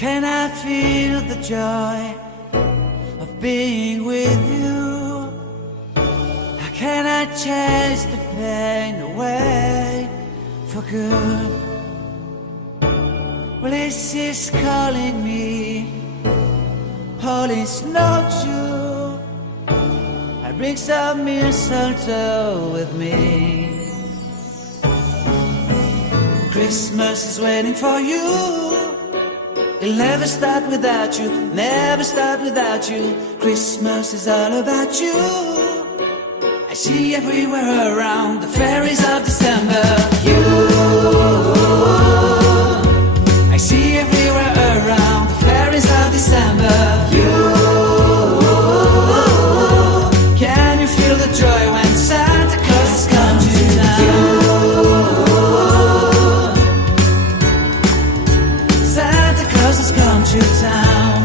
can I feel the joy of being with you? How can I chase the pain away for good? Well, this is calling me, all is not true. I bring some mistletoe with me. Christmas is waiting for you. It'll never start without you, never start without you. Christmas is all about you. I see everywhere around the fairies of December. You, I see everywhere around the fairies of December. You, can you feel the joy when Santa Claus comes to town? Santa Claus has come to town.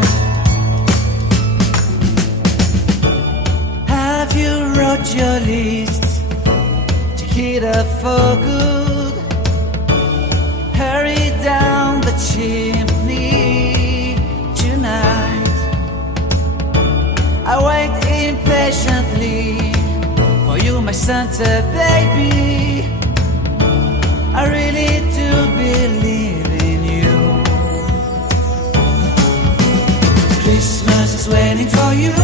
Have you wrote your list to get up for good? Hurry down the chimney tonight. I wait impatiently for you, my Santa baby. I really do believe in you. Christmas is waiting for you.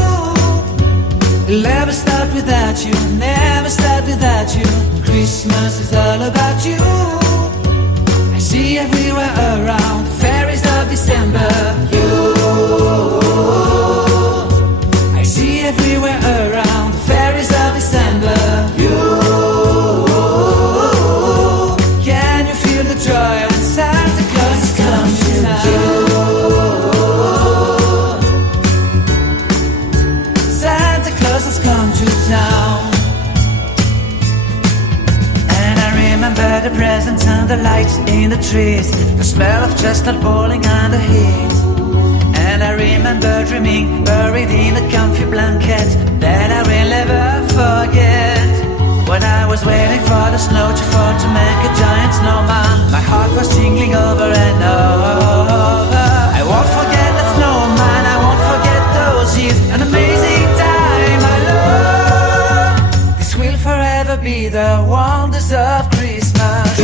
It'll never start without you, never start without you. Christmas is all about you. I see everywhere around the fairies of December. You, I see everywhere around the fairies of December. You, can you feel the joy when Santa Claus has come to town? Santa Claus has come to town. And I remember the presents and the lights in the trees, the smell of chestnut boiling and the heat. And I remember dreaming, buried in a comfy blanket that I will never forget. When I was waiting for the snow to fall to make a giant snowman, my heart was jingling over and over. I won't forget that snowman, I won't forget those years, an amazing time I love. This will forever be the wonders of Christmas.